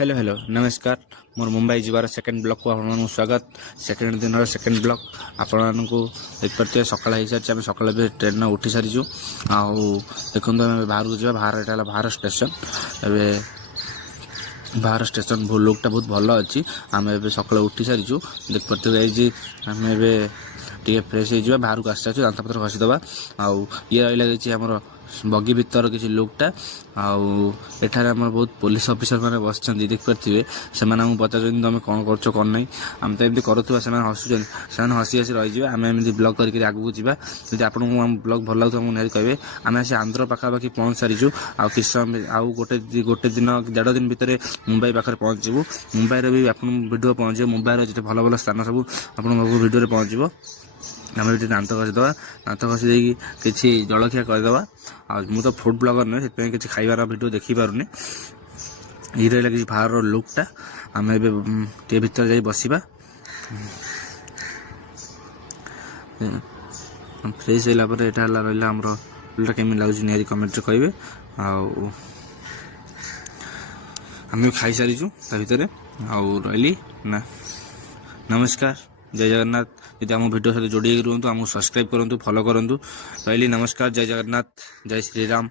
Hello hello नमस्कार मोर Mumbai जीवार second block को आपको स्वागत। सेकेंड दिन सेकेंड ब्लॉक आपको देखिए सकाल हो सारी आम सकाल ट्रेन उठी सारीचु देखो बाहर को जा बाहर यहाँ बाहर स्टेशन एवं बाहर स्टेशन लुकटा बहुत भल अच्छी आम ए सकाल उठी सारीचु देख पार्थे आम ए फ्रेश हो बाहर को आसी सारी दांत पत्र घसीदे आउ ये रही आमर बगी भितर किसी लुकटा आठार आम बहुत पुलिस ऑफिसर मैंने बस देख पारे से पचार तुम कौन कर कौन ना आम तो एमती करुवा से हसुन से हसी हसी रही है आम एमती ब्लॉग करके आगू जा जब आपको ब्लॉग भल लगे निहत कहे आम आसी आंध्र पाखापाखि पहुँच सारीचु किस समय आउ गोटे दिन 1.5 दिन भितर मुंबई पाखे पहुँचू मुंबई भी आप भिडियो पहुँचे मुंबई जिते भल भल स्थान सब आप भिडियो पहुँचो आम ये दांत घसीदे दांत घसी किसी जलखिया करदे मु तो फूड ब्लॉगर नुहे से किसी खाइबार भिडियो देखिपारे ये रहा किसी बाहर लुकटा आम ए भर जा बसवा फ्रेश होगा यहाँ रहा आमर केमी लगुच निहरी कमेंट कहे आम खाई सारीचु भितर रही ना नमस्कार जय जगन्नाथ। यदि आम भिडियो सहित जोड़ी रुहतु आमको सब्सक्राइब करूँ फॉलो करूँ रही नमस्कार जय जगन्नाथ जय श्रीराम।